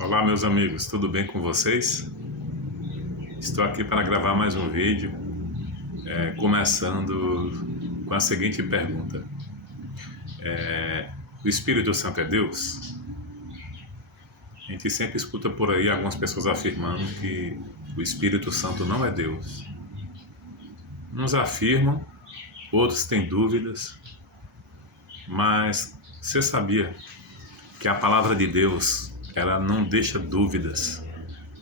Olá, meus amigos, tudo bem com vocês? Estou aqui para gravar mais um vídeo, começando com a seguinte pergunta: o Espírito Santo é Deus? A gente sempre escuta por aí algumas pessoas afirmando que o Espírito Santo não é Deus. Uns afirmam, outros têm dúvidas, mas você sabia que a palavra de Deus, ela não deixa dúvidas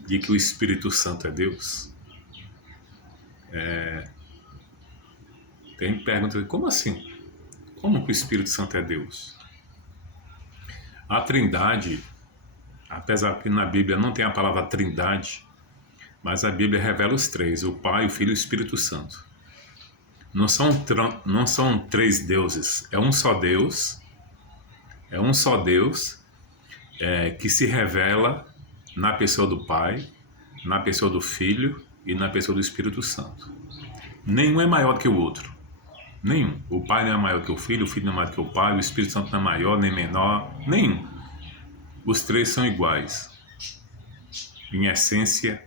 de que o Espírito Santo é Deus? Tem pergunta, como assim? Como que o Espírito Santo é Deus? A Trindade, apesar que na Bíblia não tem a palavra Trindade, mas a Bíblia revela os três: o Pai, o Filho e o Espírito Santo. Não são três deuses, é um só Deus, que se revela na pessoa do Pai, na pessoa do Filho e na pessoa do Espírito Santo. Nenhum é maior do que o outro. Nenhum. O Pai não é maior que o Filho não é maior que o Pai, o Espírito Santo não é maior nem menor. Nenhum. Os três são iguais. Em essência,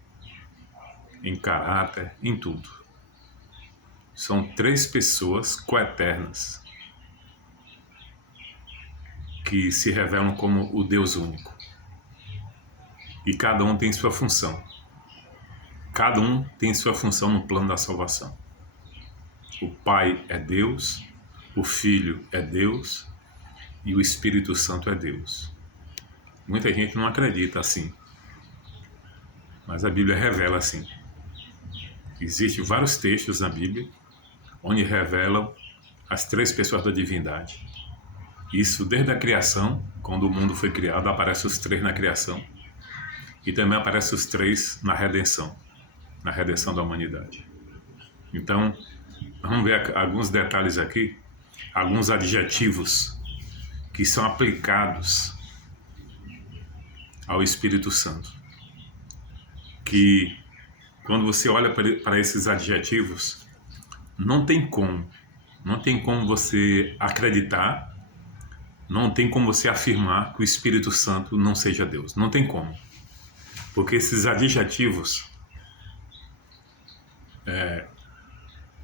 em caráter, em tudo. São três pessoas coeternas que se revelam como o Deus único. E cada um tem sua função. Cada um tem sua função no plano da salvação. O Pai é Deus, o Filho é Deus e o Espírito Santo é Deus. Muita gente não acredita assim, mas a Bíblia revela assim. Existem vários textos na Bíblia onde revelam as três pessoas da divindade. Isso desde a criação, quando o mundo foi criado, aparecem os três na criação, e também aparecem os três na redenção da humanidade. Então, vamos ver alguns detalhes aqui, alguns adjetivos que são aplicados ao Espírito Santo. Que quando você olha para esses adjetivos, não tem como você acreditar, não tem como você afirmar que o Espírito Santo não seja Deus. Não tem como. Porque esses adjetivos,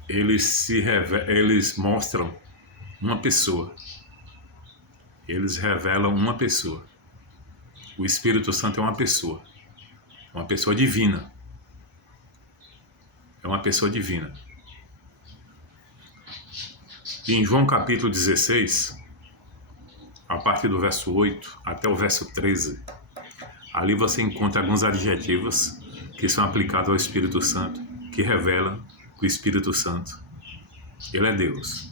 eles mostram uma pessoa. Eles revelam uma pessoa. O Espírito Santo é uma pessoa divina. É uma pessoa divina. E em João capítulo 16, a partir do verso 8 até o verso 13, ali você encontra alguns adjetivos que são aplicados ao Espírito Santo, que revelam que o Espírito Santo, ele é Deus.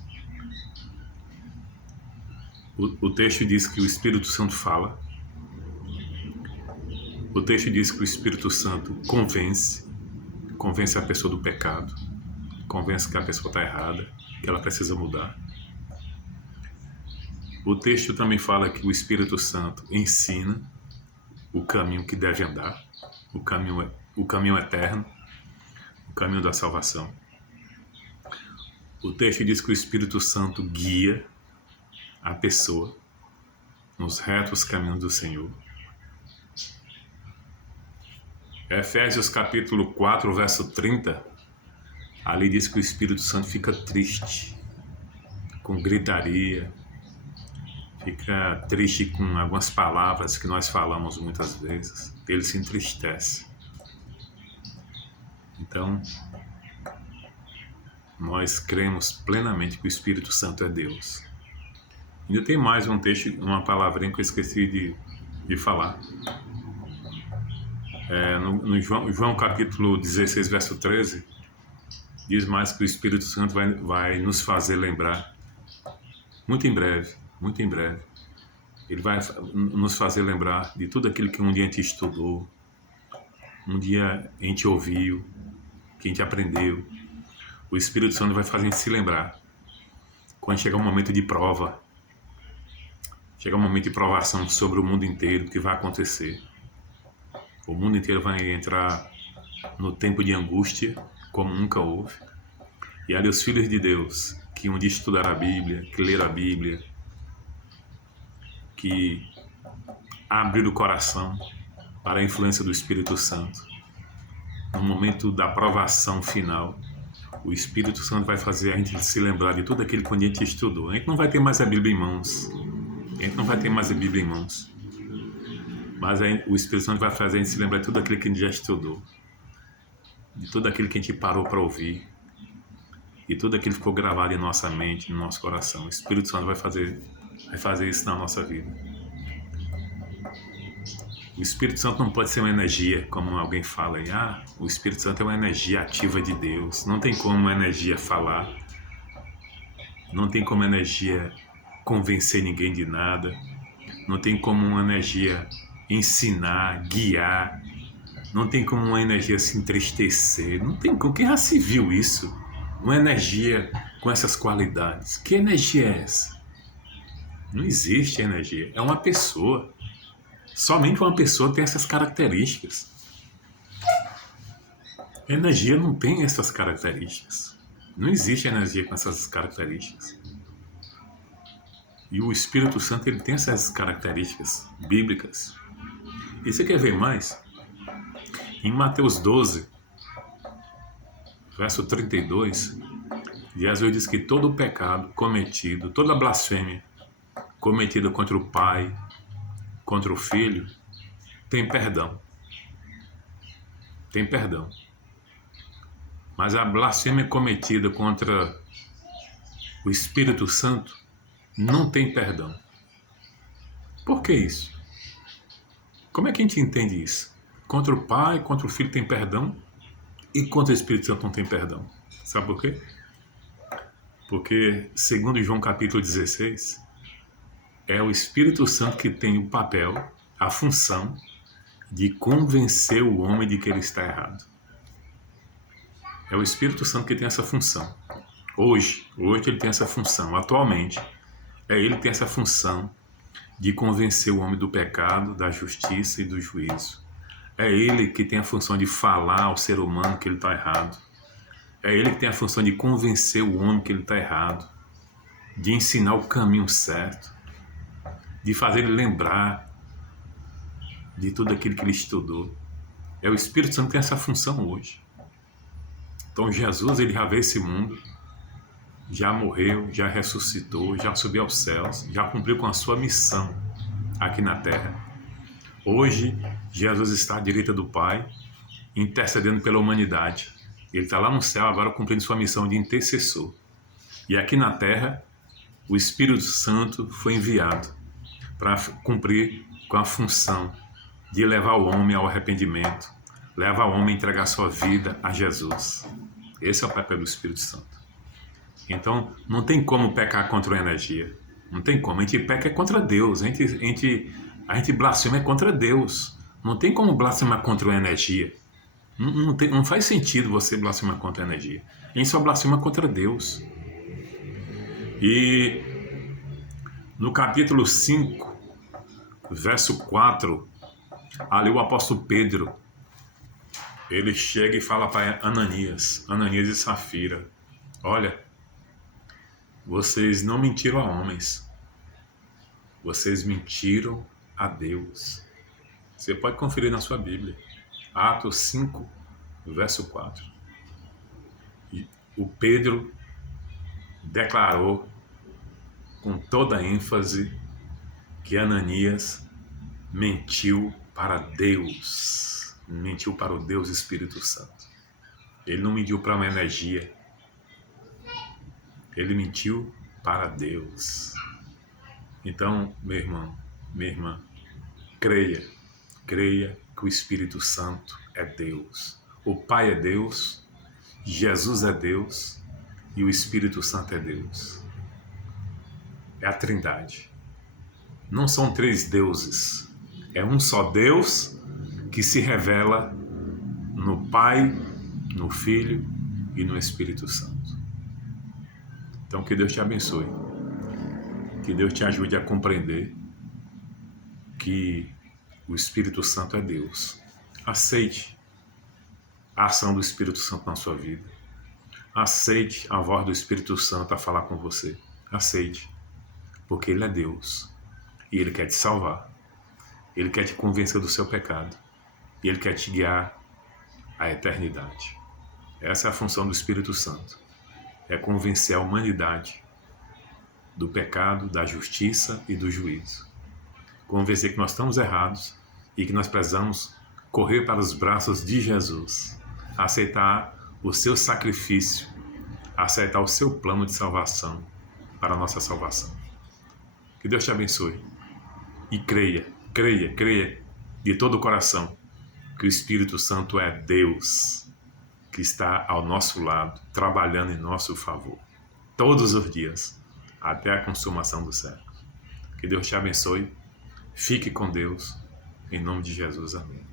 O texto diz que o Espírito Santo fala. O texto diz que o Espírito Santo convence a pessoa do pecado, convence que a pessoa está errada, que ela precisa mudar. O texto também fala que o Espírito Santo ensina o caminho que deve andar, o caminho eterno, o caminho da salvação. O texto diz que o Espírito Santo guia a pessoa nos retos caminhos do Senhor. Efésios capítulo 4, verso 30, ali diz que o Espírito Santo fica triste, com gritaria, fica triste com algumas palavras que nós falamos muitas vezes. Ele se entristece. Então, nós cremos plenamente que o Espírito Santo é Deus. Ainda tem mais um texto, uma palavrinha que eu esqueci de falar. No João capítulo 16, verso 13, diz mais que o Espírito Santo vai nos fazer lembrar, muito em breve, ele vai nos fazer lembrar de tudo aquilo que um dia a gente estudou, um dia a gente ouviu, que a gente aprendeu. O Espírito Santo vai fazer a gente se lembrar. Quando chegar um momento de prova, chegar um momento de provação sobre o mundo inteiro, que vai acontecer. O mundo inteiro vai entrar no tempo de angústia, como nunca houve. E ali os filhos de Deus, que um dia estudaram a Bíblia, que leram a Bíblia, que abriram o coração para a influência do Espírito Santo. No momento da provação final, o Espírito Santo vai fazer a gente se lembrar de tudo aquilo que a gente estudou. A gente não vai ter mais a Bíblia em mãos. Mas o Espírito Santo vai fazer a gente se lembrar de tudo aquilo que a gente já estudou. De tudo aquilo que a gente parou para ouvir. E tudo aquilo que ficou gravado em nossa mente, no nosso coração. O Espírito Santo vai fazer isso na nossa vida. O Espírito Santo não pode ser uma energia, como alguém fala aí. O Espírito Santo é uma energia ativa de Deus. Não tem como uma energia falar. Não tem como a energia convencer ninguém de nada. Não tem como uma energia ensinar, guiar. Não tem como uma energia se entristecer. Não tem como. Quem já se viu isso? Uma energia com essas qualidades. Que energia é essa? Não existe energia. É uma pessoa. Somente uma pessoa tem essas características. Energia não tem essas características. Não existe energia com essas características. E o Espírito Santo, ele tem essas características bíblicas. E você quer ver mais? Em Mateus 12, verso 32, Jesus diz que todo pecado cometido, toda blasfêmia cometida contra o Pai, contra o Filho, tem perdão. Tem perdão. Mas a blasfêmia cometida contra o Espírito Santo não tem perdão. Por que isso? Como é que a gente entende isso? Contra o Pai, contra o Filho tem perdão e contra o Espírito Santo não tem perdão. Sabe por quê? Porque, segundo João capítulo 16, é o Espírito Santo que tem o papel, a função de convencer o homem de que ele está errado. É o Espírito Santo que tem essa função. Hoje ele tem essa função. Atualmente, ele que tem essa função de convencer o homem do pecado, da justiça e do juízo. É ele que tem a função de falar ao ser humano que ele está errado. É ele que tem a função de convencer o homem que ele está errado, de ensinar o caminho certo, de fazer ele lembrar de tudo aquilo que ele estudou. É o Espírito Santo que tem essa função hoje. Então Jesus, ele já veio esse mundo, já morreu, já ressuscitou, já subiu aos céus, já cumpriu com a sua missão aqui na terra. Hoje, Jesus está à direita do Pai, intercedendo pela humanidade. Ele está lá no céu agora cumprindo sua missão de intercessor. E aqui na terra, o Espírito Santo foi enviado para cumprir com a função de levar o homem ao arrependimento, levar o homem a entregar sua vida a Jesus. Esse é o papel do Espírito Santo. Então, não tem como pecar contra a energia. Não tem como. A gente peca contra Deus. A gente blasfema contra Deus. Não tem como blasfemar contra a energia. Não faz sentido você blasfemar contra a energia. A gente só blasfema contra Deus. E no capítulo 5, verso 4, ali o apóstolo Pedro, ele chega e fala para Ananias e Safira: olha, vocês não mentiram a homens, vocês mentiram a Deus. Você pode conferir na sua Bíblia, Atos 5, verso 4. E o Pedro declarou com toda a ênfase que Ananias mentiu para Deus, mentiu para o Deus Espírito Santo. Ele não mentiu para uma energia, ele mentiu para Deus. Então, meu irmão, minha irmã, creia que o Espírito Santo é Deus. O Pai é Deus, Jesus é Deus e o Espírito Santo é Deus. É a Trindade. Não são três deuses. É um só Deus que se revela no Pai, no Filho e no Espírito Santo. Então, que Deus te abençoe. Que Deus te ajude a compreender que o Espírito Santo é Deus. Aceite a ação do Espírito Santo na sua vida. Aceite a voz do Espírito Santo a falar com você. Aceite, porque Ele é Deus e Ele quer te salvar. Ele quer te convencer do seu pecado. e Ele quer te guiar à eternidade. Essa é a função do Espírito Santo. É convencer a humanidade do pecado, da justiça e do juízo. Convencer que nós estamos errados e que nós precisamos correr para os braços de Jesus, aceitar o seu sacrifício, aceitar o seu plano de salvação para a nossa salvação. Que Deus te abençoe e creia de todo o coração que o Espírito Santo é Deus que está ao nosso lado, trabalhando em nosso favor, todos os dias, até a consumação do século. Que Deus te abençoe, fique com Deus, em nome de Jesus, amém.